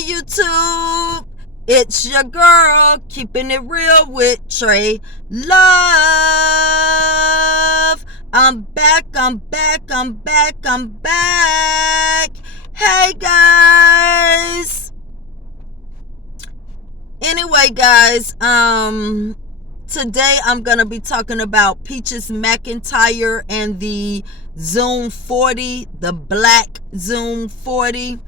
Hey YouTube, it's your girl keeping it real with Tra-Luv. I'm back. Hey guys. Anyway guys, today I'm gonna be talking about Peaches McIntyre and the Zoom 40, the black Zoom 40.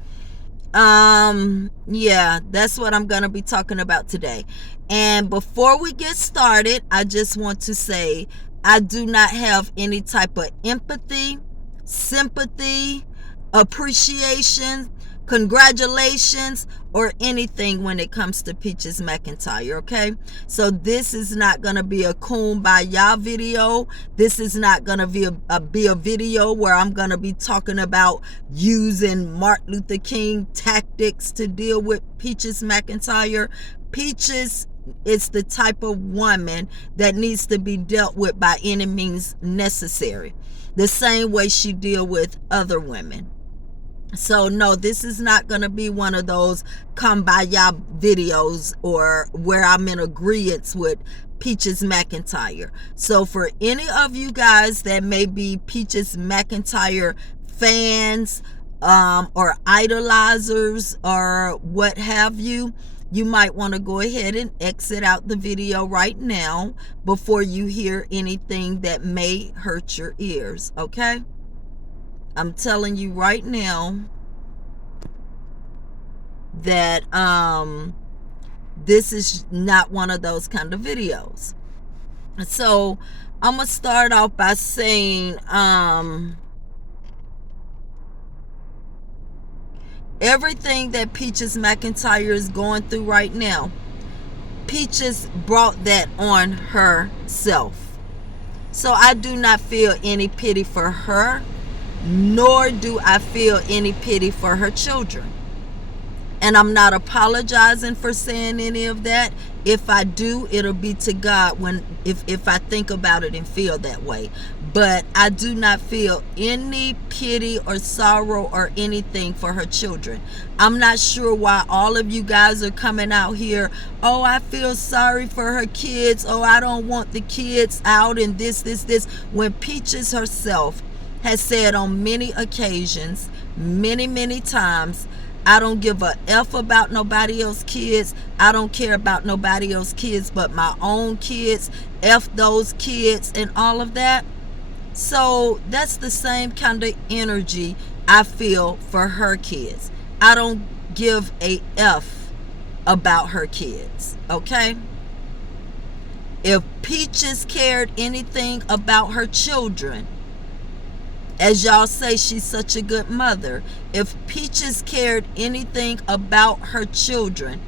Yeah, that's what I'm gonna be talking about today. And before we get started, I just want to say I do not have any type of empathy, sympathy, appreciation, congratulations, or anything when it comes to Peaches McIntyre, okay? So this is not going to be a kumbaya video. This is not going to be a video where I'm going to be talking about using Martin Luther King tactics to deal with Peaches McIntyre. Peaches is the type of woman that needs to be dealt with by any means necessary, the same way she deal with other women. So no, this is not going to be one of those kumbaya videos or where I'm in agreement with Peaches McIntyre. So for any of you guys that may be Peaches McIntyre fans or idolizers or what have you, you might want to go ahead and exit out the video right now before you hear anything that may hurt your ears, okay? I'm telling you right now that this is not one of those kind of videos. So I'm gonna start off by saying everything that Peaches McIntyre is going through right now, Peaches brought that on herself. So I do not feel any pity for her, nor do I feel any pity for her children. And I'm not apologizing for saying any of that. If I do, it'll be to God if I think about it and feel that way. But I do not feel any pity or sorrow or anything for her children. I'm not sure why all of you guys are coming out here, oh, I feel sorry for her kids, oh, I don't want the kids out, and this, when Peaches herself has said on many occasions, many times, I don't give a F about nobody else's kids. I don't care about nobody else's kids but my own kids. F those kids and all of that. So that's the same kind of energy I feel for her kids. I don't give a F about her kids, okay? If Peaches cared anything about her children, as y'all say, she's such a good mother. If Peaches cared anything about her children,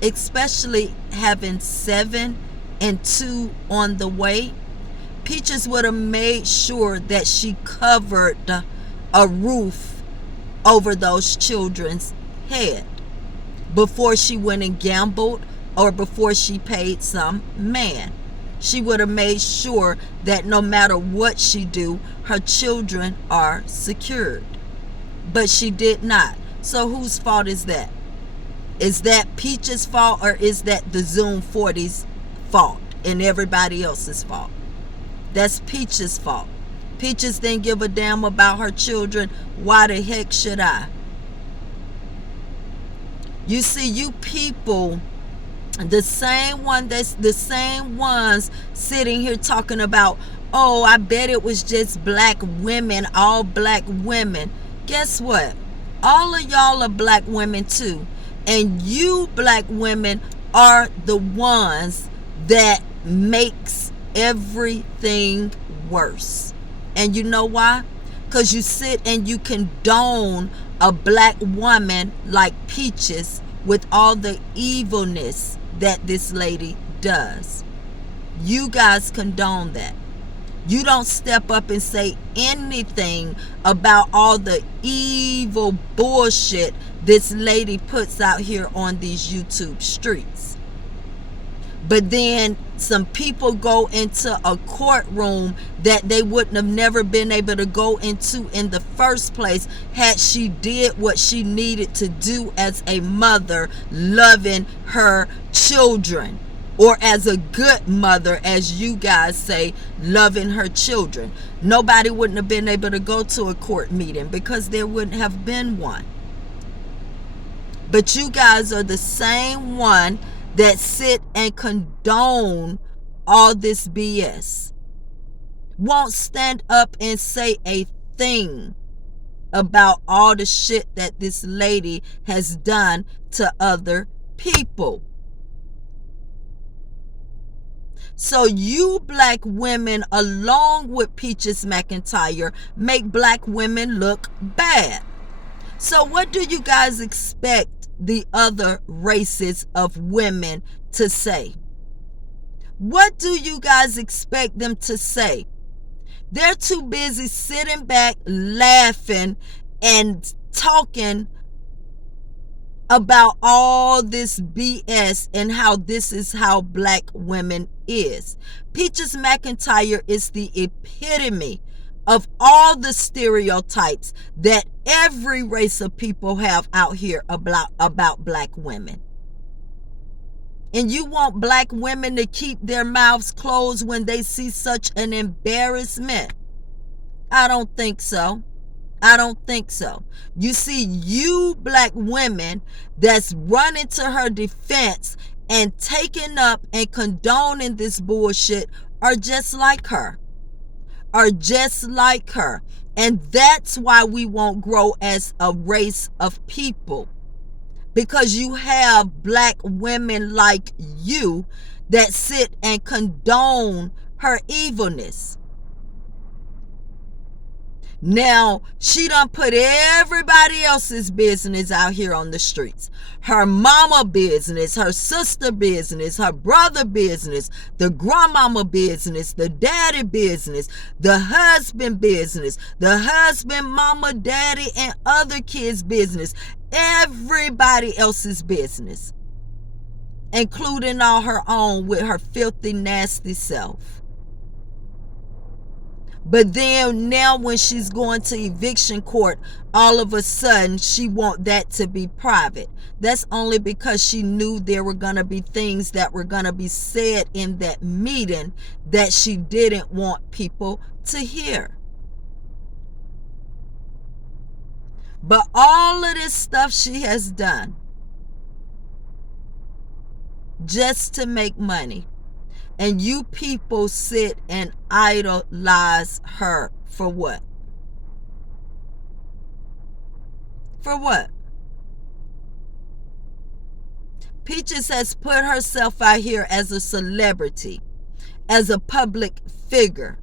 especially having 7 and 2 on the way, Peaches would have made sure that she covered a roof over those children's head before she went and gambled or before she paid some man. She would have made sure that no matter what she do, her children are secured. But she did not. So whose fault is that? Is that Peach's fault, or is that the Zoom 40's fault and everybody else's fault? That's Peach's fault. Peaches didn't give a damn about her children. Why the heck should I? You see, you people, the same ones sitting here talking about, oh, I bet it was just black women, all black women. Guess what? All of y'all are black women too. And you black women are the ones that makes everything worse. And you know why? Because you sit and you condone a black woman like Peaches with all the evilness that this lady does. You guys condone that. You don't step up and say anything about all the evil bullshit this lady puts out here on these YouTube streets. But then some people go into a courtroom that they wouldn't have never been able to go into in the first place had she did what she needed to do as a mother, loving her children, or as a good mother, as you guys say, loving her children. Nobody wouldn't have been able to go to a court meeting because there wouldn't have been one. But you guys are the same one that sit and condone all this BS. Won't stand up and say a thing about all the shit that this lady has done to other people. So you black women, along with Peaches McIntyre, make black women look bad. So what do you guys expect the other races of women to say? What do you guys expect them to say? They're too busy sitting back, laughing, and talking about all this BS and how this is how black women is. Peaches McIntyre is the epitome of all the stereotypes that every race of people have out here about black women. And you want black women to keep their mouths closed when they see such an embarrassment? I don't think so. I don't think so. You see, you black women that's running to her defense and taking up and condoning this bullshit are just like her. Are just like her. And that's why we won't grow as a race of people. Because you have black women like you that sit and condone her evilness. Now, she done put everybody else's business out here on the streets. Her mama business, her sister business, her brother business, the grandmama business, the daddy business, the husband business, the husband, mama, daddy, and other kids' business. Everybody else's business. Including all her own with her filthy, nasty self. But then now when she's going to eviction court, all of a sudden she want that to be private. That's only because she knew there were going to be things that were going to be said in that meeting that she didn't want people to hear. But all of this stuff she has done just to make money. And you people sit and idolize her for what? For what? Peaches has put herself out here as a celebrity, as a public figure.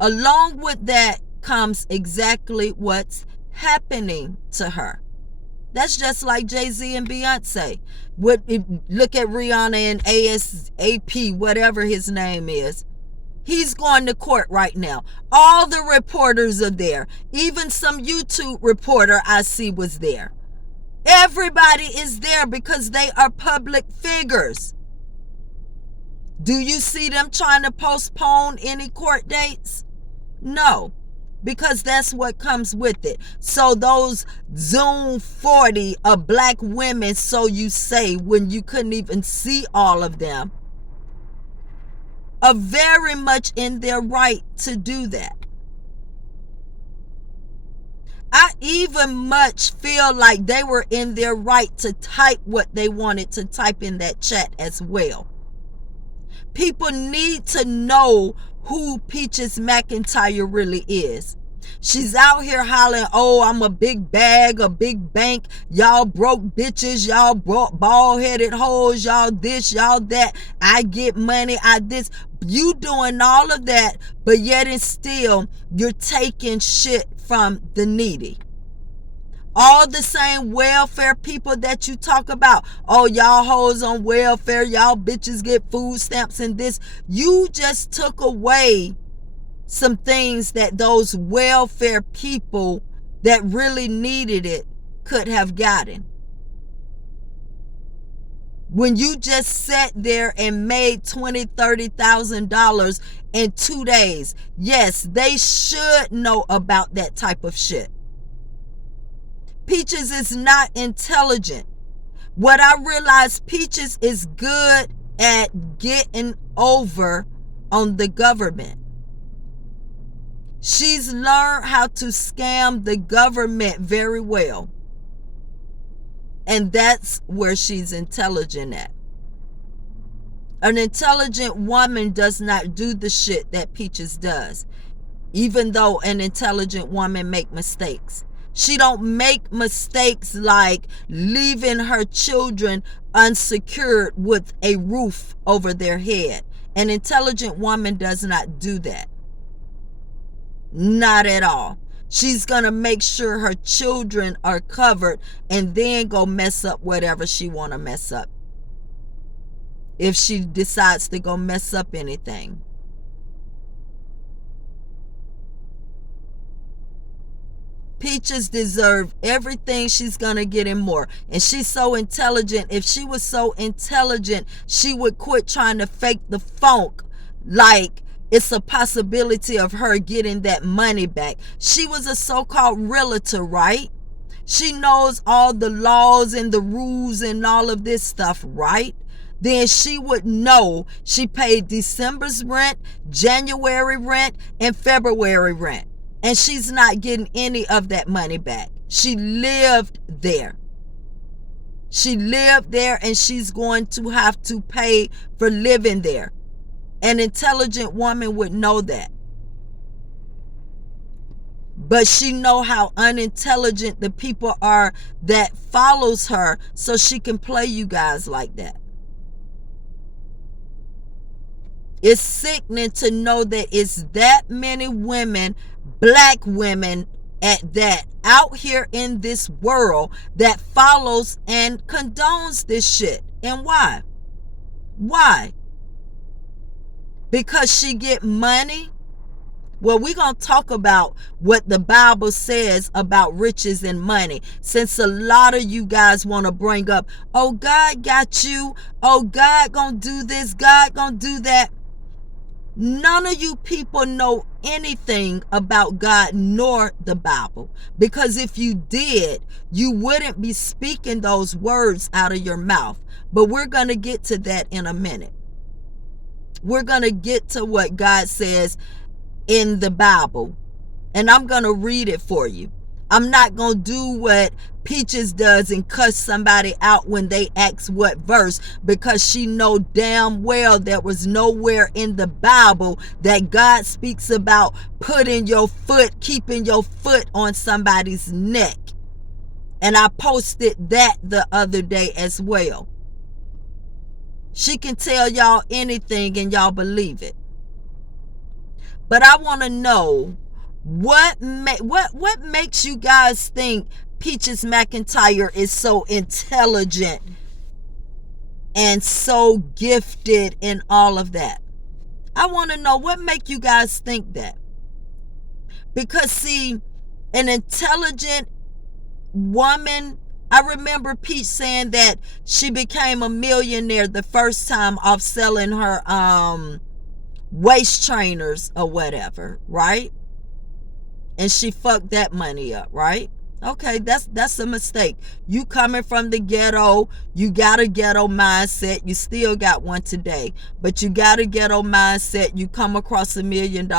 Along with that comes exactly what's happening to her. That's just like Jay-Z and Beyonce. Look at Rihanna and ASAP, whatever his name is. He's going to court right now. All the reporters are there. Even some YouTube reporter I see was there. Everybody is there because they are public figures. Do you see them trying to postpone any court dates? No. Because that's what comes with it. So those Zoom 40 of black women, so you say, when you couldn't even see all of them, are very much in their right to do that. I even much feel like they were in their right to type what they wanted to type in that chat as well. People need to know who Peaches McIntyre really is. She's out here hollering, oh, I'm a big bag, a big bank. Y'all broke bitches. Y'all bald-headed hoes. Y'all this, y'all that. I get money. I this. You doing all of that, but yet and still, you're taking shit from the needy. All the same welfare people that you talk about. Oh, y'all hoes on welfare. Y'all bitches get food stamps and this. You just took away some things that those welfare people that really needed it could have gotten. when you just sat there and made $20,000, $30,000 in 2 days. Yes, they should know about that type of shit. Peaches is not intelligent. What I realized, Peaches is good at getting over on the government. She's learned how to scam the government very well. And that's where she's intelligent at. An intelligent woman does not do the shit that Peaches does. Even though an intelligent woman make mistakes. She don't make mistakes like leaving her children unsecured with a roof over their head. An intelligent woman does not do that. Not at all. She's going to make sure her children are covered and then go mess up whatever she want to mess up. If she decides to go mess up anything. Peaches deserves everything she's going to get and more. And she's so intelligent. If she was so intelligent, she would quit trying to fake the funk like it's a possibility of her getting that money back. She was a so-called realtor, right? She knows all the laws and the rules and all of this stuff, right? Then she would know she paid December's rent, January rent, and February rent. And she's not getting any of that money back. She lived there. She lived there and she's going to have to pay for living there. An intelligent woman would know that. But she know how unintelligent the people are that follows her, so she can play you guys like that. It's sickening to know that it's that many women, black women at that, out here in this world that follows and condones this shit. And why? Why? Because she get money? Well, we're going to talk about what the Bible says about riches and money. Since a lot of you guys want to bring up, oh, God got you. Oh, God going to do this. God going to do that. None of you people know anything about God nor the Bible. Because if you did, you wouldn't be speaking those words out of your mouth. But we're going to get to that in a minute. We're going to get to what God says in the Bible. And I'm going to read it for you. I'm not going to do what Peaches does and cuss somebody out when they ask what verse, because she know damn well there was nowhere in the Bible that God speaks about putting your foot, keeping your foot on somebody's neck. And I posted that the other day as well. She can tell y'all anything and y'all believe it. But I want to know what makes you guys think Peaches McIntyre is so intelligent and so gifted in all of that. I want to know what make you guys think that. Because see, an intelligent woman, I remember Peach saying that she became a millionaire the first time off selling her waist trainers or whatever, right? And she fucked that money up, right? Okay, that's a mistake. You coming from the ghetto, you got a ghetto mindset. You still got one today, but you got a ghetto mindset. You come across $1 million,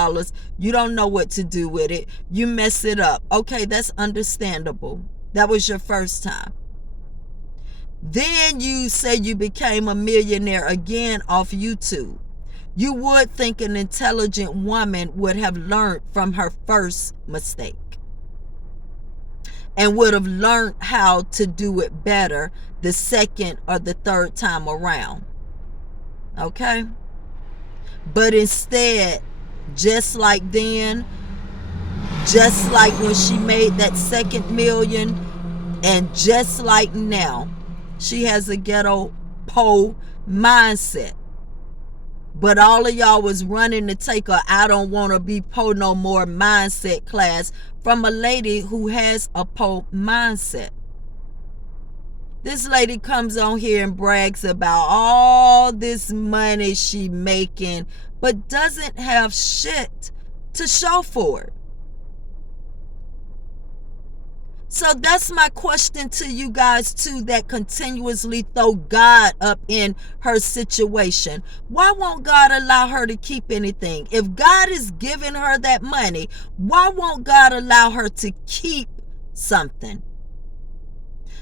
you don't know what to do with it. You mess it up. Okay, that's understandable. That was your first time. Then you say you became a millionaire again off YouTube. You would think an intelligent woman would have learned from her first mistake and would have learned how to do it better the second or the third time around. Okay? But instead, just like then, just like when she made that second million, and just like now, she has a ghetto po mindset. But all of y'all was running to take a I don't want to be po no more mindset class from a lady who has a po mindset. This lady comes on here and brags about all this money she making, but doesn't have shit to show for it. So that's my question to you guys too, that continuously throw God up in her situation. Why won't God allow her to keep anything? If God is giving her that money, why won't God allow her to keep something?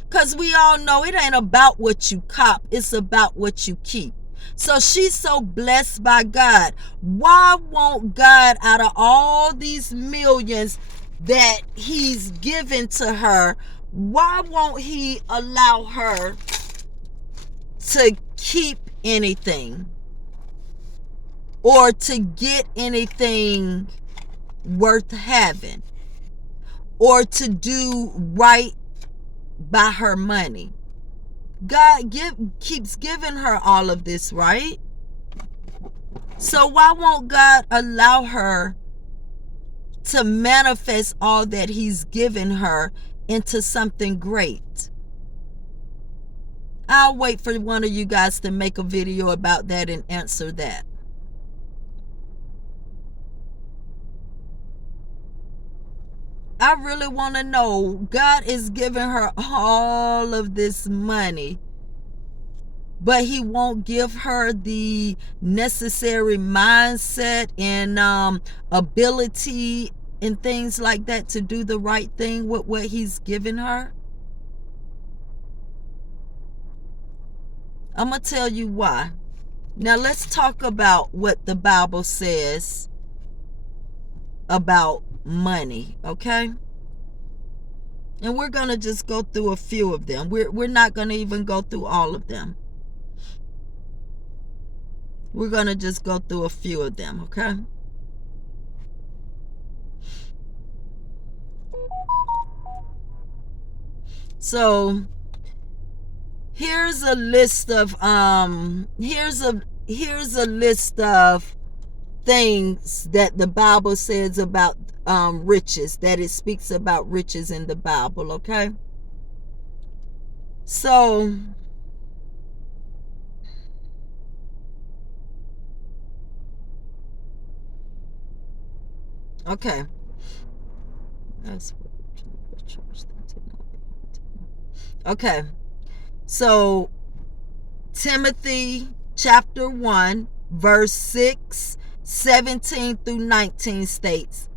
Because we all know it ain't about what you cop, it's about what you keep. So she's so blessed by God. Why won't God, out of all these millions that he's given to her, why won't he allow her to keep anything or to get anything worth having or to do right by her money? God keeps giving her all of this, right? So why won't God allow her to manifest all that he's given her into something great? I'll wait for one of you guys to make a video about that and answer that. I really want to know. God is giving her all of this money, but he won't give her the necessary mindset and ability and things like that to do the right thing with what he's given her. I'm going to tell you why. Now let's talk about what the Bible says about money, okay? And we're going to just go through a few of them. We're not going to even go through all of them. We're going to just go through a few of them, okay? So here's a list of here's a list of things that the Bible says about riches, that it speaks about riches in the Bible, okay? So okay. Okay. So Timothy chapter 1 verse 6, 17 through 19 states,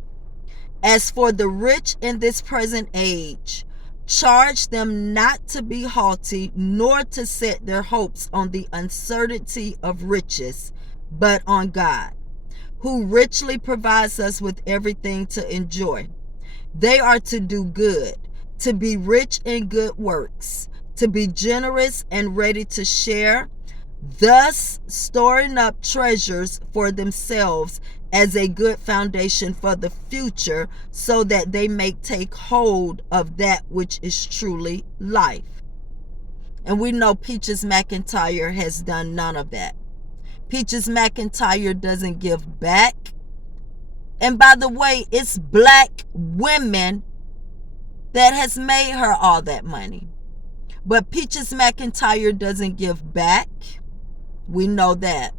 "As for the rich in this present age, charge them not to be haughty, nor to set their hopes on the uncertainty of riches, but on God, who richly provides us with everything to enjoy. They are to do good, to be rich in good works, to be generous and ready to share, thus storing up treasures for themselves as a good foundation for the future, so that they may take hold of that which is truly life." And we know Peaches McIntyre has done none of that. Peaches McIntyre doesn't give back. And by the way, it's black women that has made her all that money. But Peaches McIntyre doesn't give back. We know that.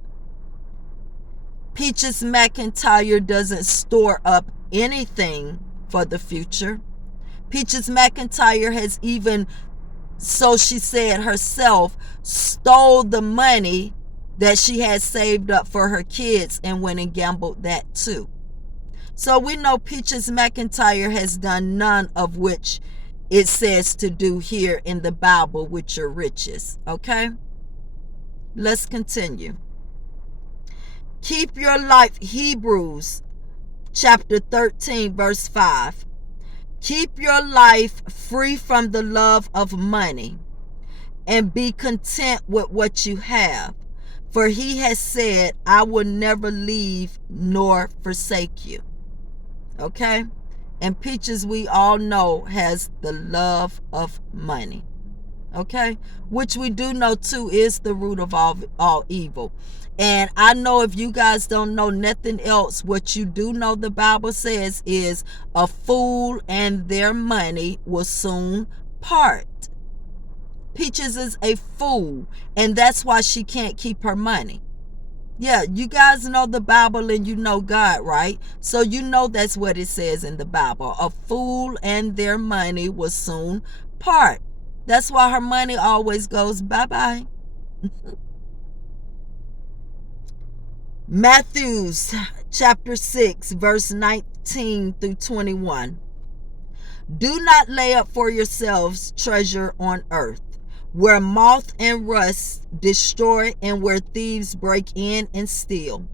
Peaches McIntyre doesn't store up anything for the future. Peaches McIntyre has even, so she said herself, stole the money that she had saved up for her kids and went and gambled that too. So we know Peaches McIntyre has done none of which it says to do here in the Bible with your riches. Okay? Let's continue. Keep your life, Hebrews chapter 13, verse 5. "Keep your life free from the love of money, and be content with what you have. For he has said, I will never leave nor forsake you." Okay? And Peaches, we all know, has the love of money. Okay? Which we do know too is the root of all evil. And I know if you guys don't know nothing else, what you do know the Bible says is a fool and their money will soon part. Peaches is a fool, and that's why she can't keep her money. Yeah, you guys know the Bible and you know God, right? So you know that's what it says in the Bible. A fool and their money will soon part. That's why her money always goes bye-bye. Matthew chapter 6, verse 19 through 21. Do not lay up for yourselves treasure on earth, where moth and rust destroy and where thieves break in and steal.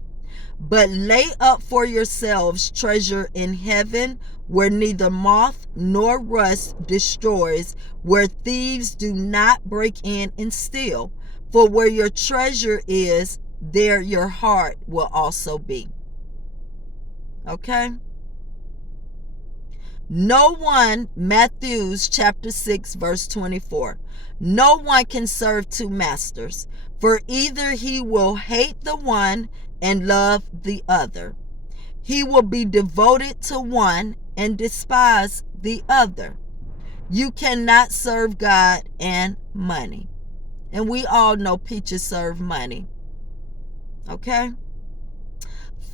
But lay up for yourselves treasure in heaven, where neither moth nor rust destroys, where thieves do not break in and steal. For where your treasure is, there your heart will also be. Okay? No one, Matthew chapter 6, verse 24. No one can serve two masters, for either he will hate the one and love the other. He will be devoted to one and despise the other. You cannot serve God and money. And we all know Peaches serve money. Okay?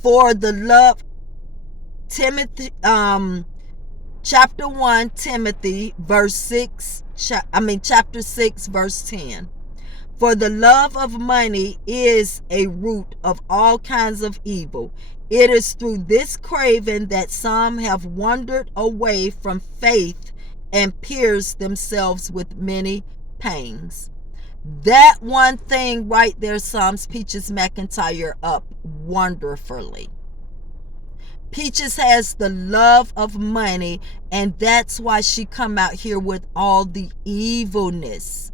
For the love, Timothy, chapter 1, Timothy, verse 6, chapter 6, verse 10. For the love of money is a root of all kinds of evil. It is through this craving that some have wandered away from faith and pierced themselves with many pangs. That one thing right there sums Peaches McIntyre up wonderfully. Peaches has the love of money, and that's why she come out here with all the evilness.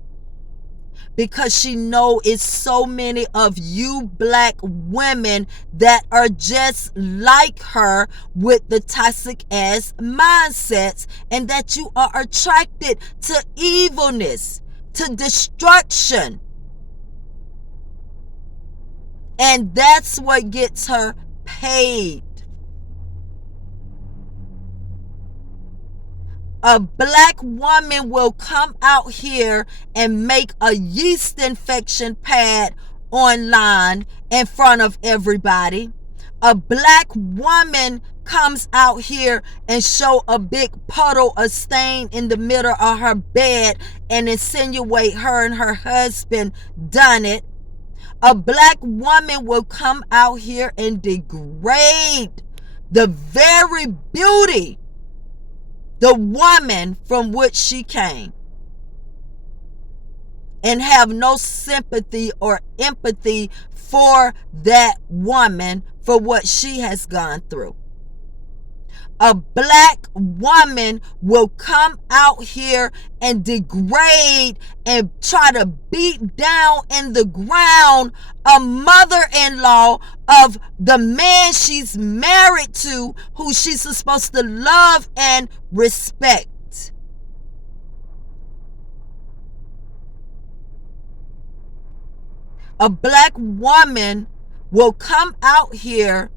Because she know it's so many of you black women that are just like her with the toxic ass mindsets, and that you are attracted to evilness, to destruction. And that's what gets her paid. A black woman will come out here and make a yeast infection pad online in front of everybody. A black woman comes out here and show a big puddle of stain in the middle of her bed and insinuate her and her husband done it. A black woman will come out here and degrade the very beauty, the woman from which she came, and have no sympathy or empathy for that woman for what she has gone through. A black woman will come out here and degrade and try to beat down in the ground a mother-in-law of the man she's married to, who she's supposed to love and respect. A black woman will come out here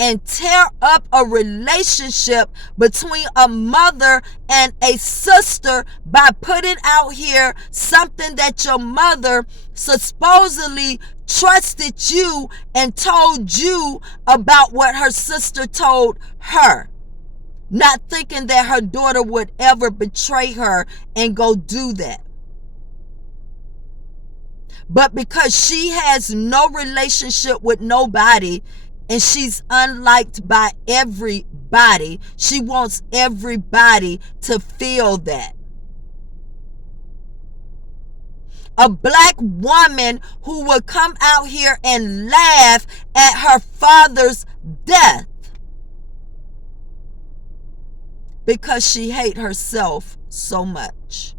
and tear up a relationship between a mother and a sister by putting out here something that your mother supposedly trusted you and told you about what her sister told her, not thinking that her daughter would ever betray her and go do that. But because she has no relationship with nobody, and she's unliked by everybody, she wants everybody to feel that. A black woman who would come out here and laugh at her father's death because she hates herself so much.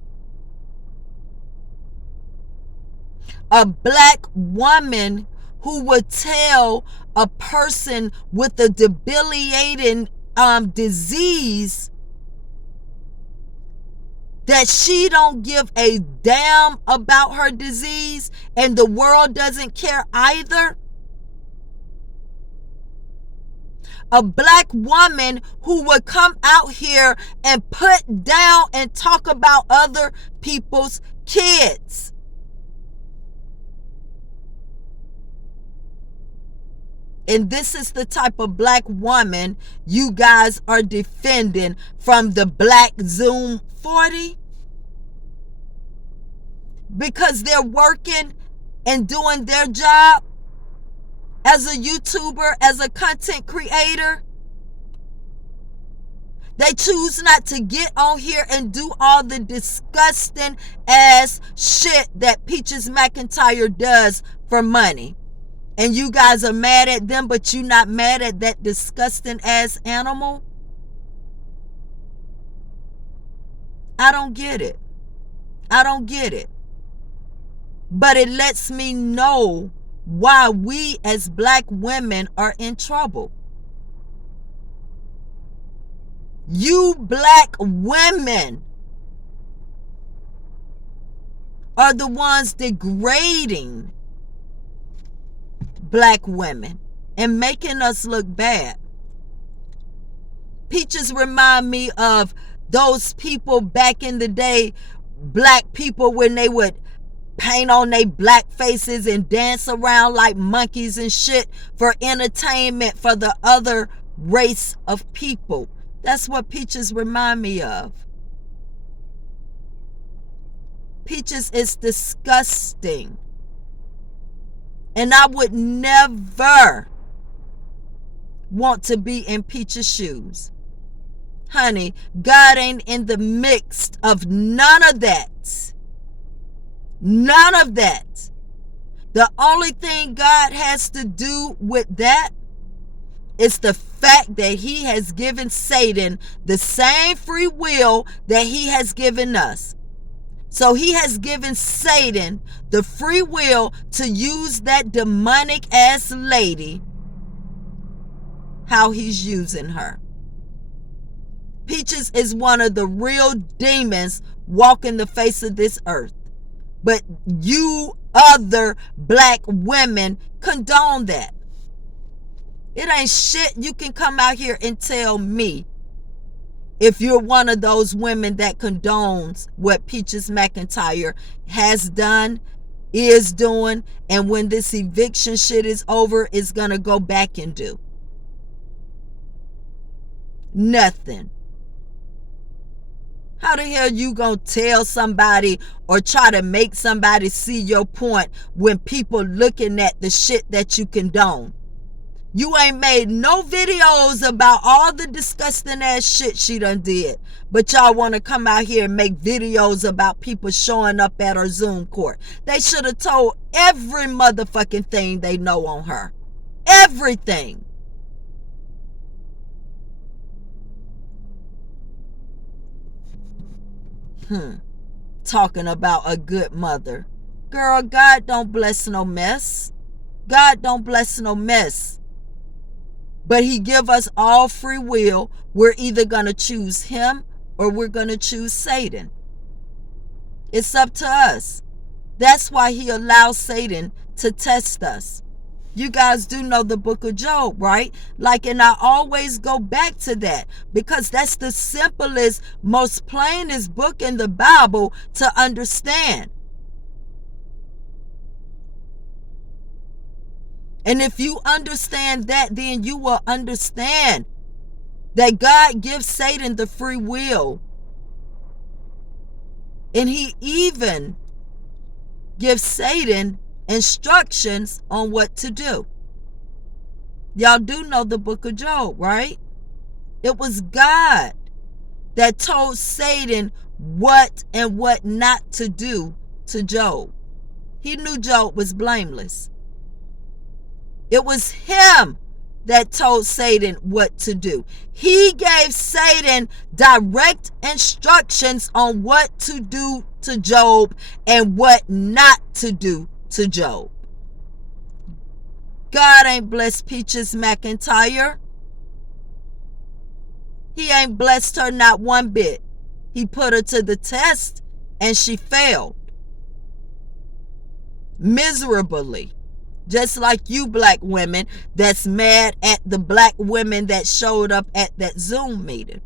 A black woman who would tell a person with a debilitating disease that she don't give a damn about her disease and the world doesn't care either. A black woman who would come out here and put down and talk about other people's kids. And this is the type of black woman you guys are defending from the Black Zoom 40? Because they're working and doing their job as a YouTuber, as a content creator. They choose not to get on here and do all the disgusting ass shit that Peaches McIntyre does for money. And you guys are mad at them, but you're not mad at that disgusting ass animal? I don't get it. I don't get it. But it lets me know why we as black women are in trouble. You black women are the ones degrading black women and making us look bad. Peaches remind me of those people back in the day, black people, when they would paint on their black faces and dance around like monkeys and shit for entertainment for the other race of people. That's what Peaches remind me of. Peaches is disgusting. And I would never want to be in Peaches' shoes. Honey, God ain't in the mix of none of that. None of that. The only thing God has to do with that is the fact that he has given Satan the same free will that he has given us. So he has given Satan the free will to use that demonic ass lady how he's using her. Peaches is one of the real demons walking the face of this earth. But you other black women condone that. It ain't shit you can come out here and tell me if you're one of those women that condones what Peaches McIntyre has done, is doing, and when this eviction shit is over, is gonna go back and do. Nothing. How the hell you gonna tell somebody or try to make somebody see your point when people looking at the shit that you condone? You ain't made no videos about all the disgusting ass shit she done did. But y'all want to come out here and make videos about people showing up at her Zoom court. They should have told every motherfucking thing they know on her. Everything. Talking about a good mother. Girl, God don't bless no mess. God don't bless no mess. But he give us all free will. We're either going to choose him or we're going to choose Satan. It's up to us. That's why he allows Satan to test us. You guys do know the book of Job, right? And I always go back to that because that's the simplest, most plainest book in the Bible to understand. And if you understand that, then you will understand that God gives Satan the free will. And he even gives Satan instructions on what to do. Y'all do know the book of Job, right? It was God that told Satan what and what not to do to Job. He knew Job was blameless. It was him that told Satan what to do. He gave Satan direct instructions on what to do to Job and what not to do to Job. God ain't blessed Peaches McIntyre. He ain't blessed her not one bit. He put her to the test and she failed miserably. Just like you black women that's mad at the black women that showed up at that Zoom meeting.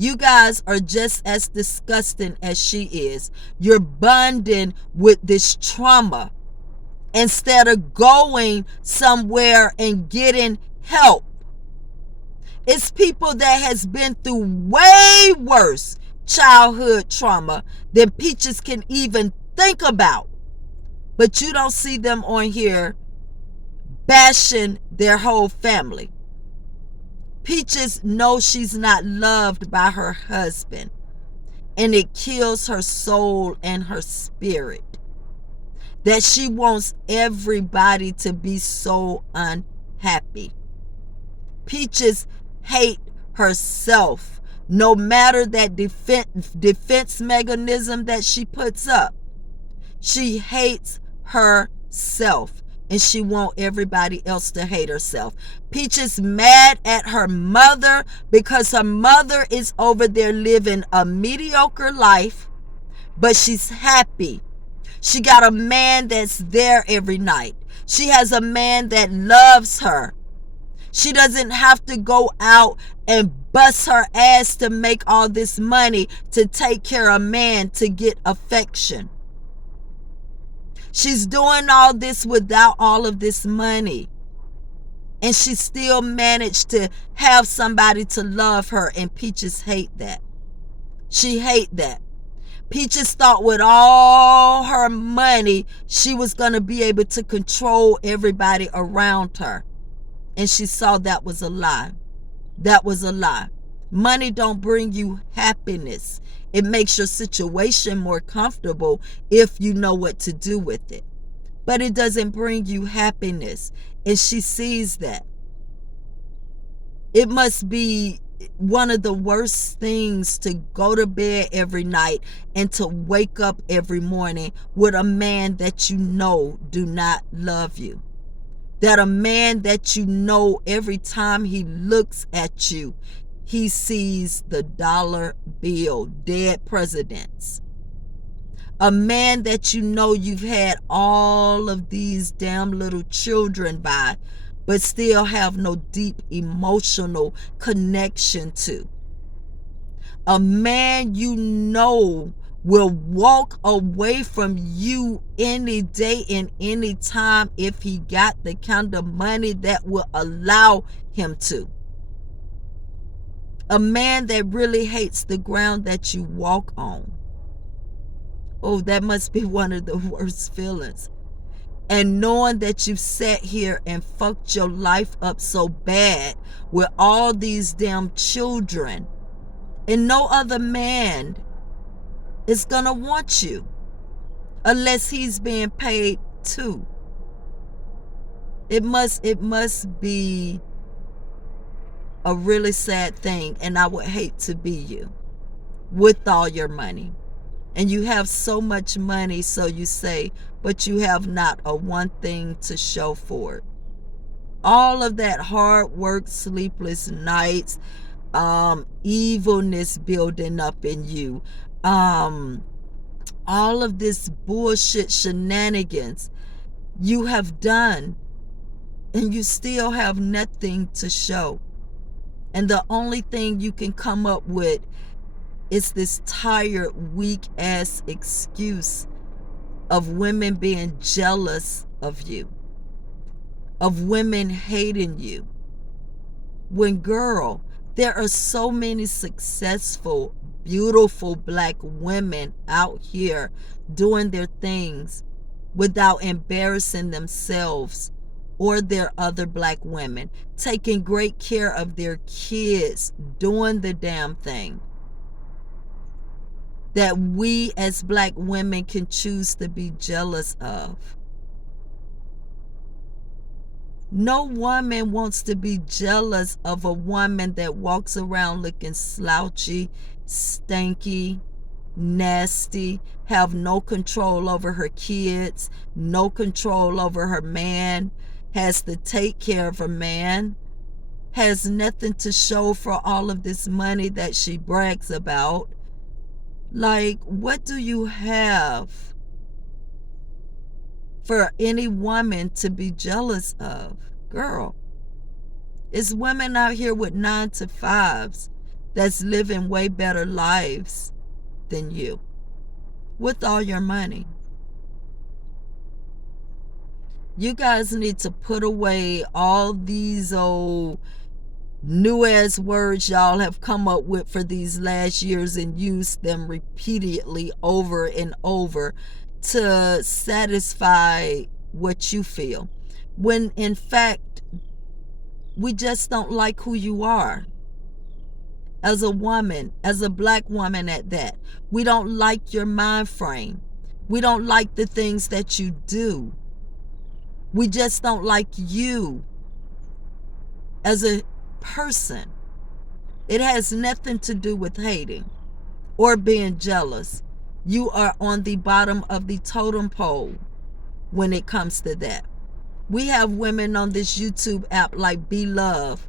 You guys are just as disgusting as she is. You're bonding with this trauma instead of going somewhere and getting help. It's people that has been through way worse childhood trauma than Peaches can even think about. But you don't see them on here bashing their whole family. Peaches knows she's not loved by her husband, and it kills her soul and her spirit that she wants everybody to be so unhappy. Peaches hate herself, no matter that defense mechanism that she puts up. She hates herself, and she wants everybody else to hate herself. Peaches mad at her mother because her mother is over there living a mediocre life, but she's happy. She got a man that's there every night. She has a man that loves her. She doesn't have to go out and bust her ass to make all this money to take care of a man to get affection. She's doing all this without all of this money. And she still managed to have somebody to love her, and Peaches hate that. She hate that. Peaches thought with all her money, she was going to be able to control everybody around her. And she saw that was a lie. That was a lie. Money don't bring you happiness. It makes your situation more comfortable if you know what to do with it. But it doesn't bring you happiness. And she sees that. It must be one of the worst things to go to bed every night and to wake up every morning with a man that you know do not love you. That a man that you know every time he looks at you, he sees the dollar bill, dead presidents. A man that you know you've had all of these damn little children by, but still have no deep emotional connection to. A man you know will walk away from you any day and any time if he got the kind of money that will allow him to. A man that really hates the ground that you walk on. Oh, that must be one of the worst feelings. And knowing that you've sat here and fucked your life up so bad with all these damn children, and no other man is gonna want you unless he's being paid too. It must be a really sad thing, and I would hate to be you with all your money. And you have so much money, so you say, but you have not a one thing to show for it. All of that hard work, sleepless nights, evilness building up in you, all of this bullshit shenanigans you have done, and you still have nothing to show. And the only thing you can come up with is this tired, weak ass excuse of women being jealous of you, of women hating you. When, girl, there are so many successful, beautiful black women out here doing their things without embarrassing themselves or their other black women, taking great care of their kids, doing the damn thing, that we as black women can choose to be jealous of. No woman wants to be jealous of a woman that walks around looking slouchy, stanky, nasty, have no control over her kids, no control over her man, has to take care of her man, has nothing to show for all of this money that she brags about. Like, what do you have for any woman to be jealous of? Girl, it's women out here with 9 to 5s that's living way better lives than you with all your money. You guys need to put away all these old new ass words y'all have come up with for these last years and use them repeatedly over and over to satisfy what you feel, when in fact we just don't like who you are as a woman, as a black woman at that. We don't like your mind frame. We don't like the things that you do. We just don't like you as a person. It has nothing to do with hating or being jealous. You are on the bottom of the totem pole when it comes to that. We have women on this YouTube app like Tra-Luv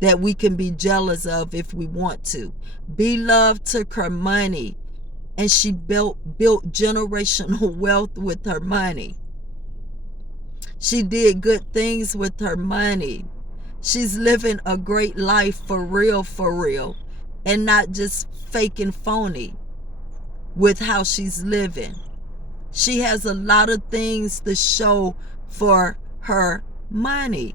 that we can be jealous of if we want to. Tra-Luv took her money and she built generational wealth with her money. She did good things with her money. She's living a great life for real, and not just fake and phony with how she's living. She has a lot of things to show for her money.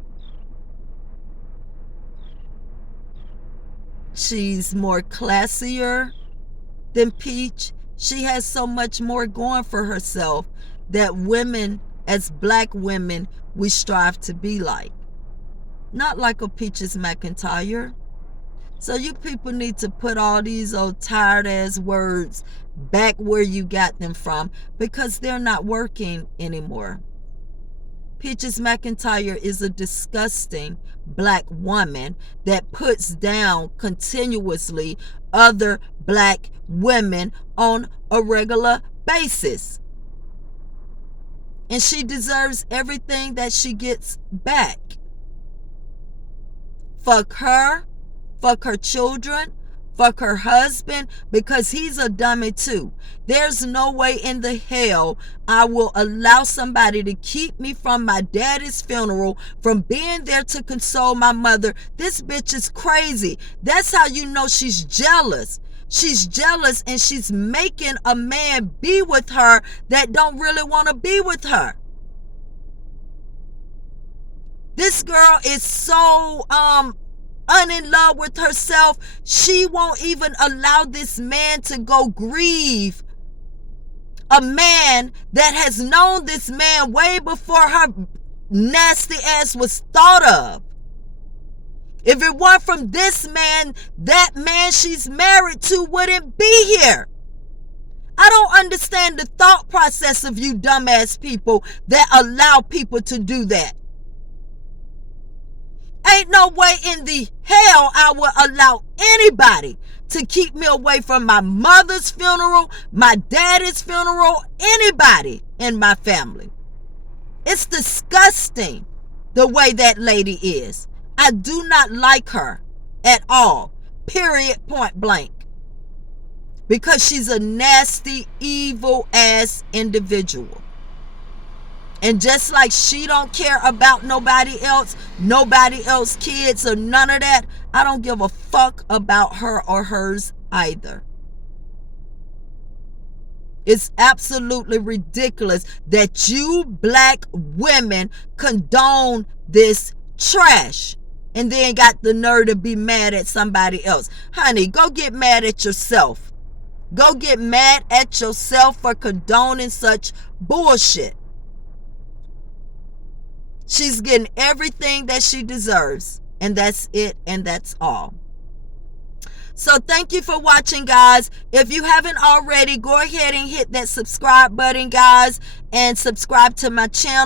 She's more classier than Peach. She has so much more going for herself that women, as black women, we strive to be like. Not like a Peaches McIntyre. So you people need to put all these old tired ass words back where you got them from, because they're not working anymore. Peaches McIntyre is a disgusting black woman that puts down continuously other black women on a regular basis. And she deserves everything that she gets back. Fuck her, fuck her children, fuck her husband, because he's a dummy too. There's no way in the hell I will allow somebody to keep me from my daddy's funeral, from being there to console my mother. This bitch is crazy. That's how you know she's jealous. She's jealous, and she's making a man be with her that don't really want to be with her. This girl is so in love with herself, she won't even allow this man to go grieve a man that has known this man way before her nasty ass was thought of. If it weren't from this man, that man she's married to wouldn't be here. I don't understand the thought process of you dumbass people that allow people to do that. Ain't no way in the hell I would allow anybody to keep me away from my mother's funeral, my daddy's funeral, anybody in my family. It's disgusting the way that lady is. I do not like her at all. Period, point blank. Because she's a nasty, evil ass individual. And just like she don't care about nobody else kids or none of that, I don't give a fuck about her or hers either. It's absolutely ridiculous that you black women condone this trash and then got the nerve to be mad at somebody else. Honey, go get mad at yourself. Go get mad at yourself for condoning such bullshit. She's getting everything that she deserves. And that's it. And that's all. So thank you for watching, guys. If you haven't already, go ahead and hit that subscribe button, guys. And subscribe to my channel.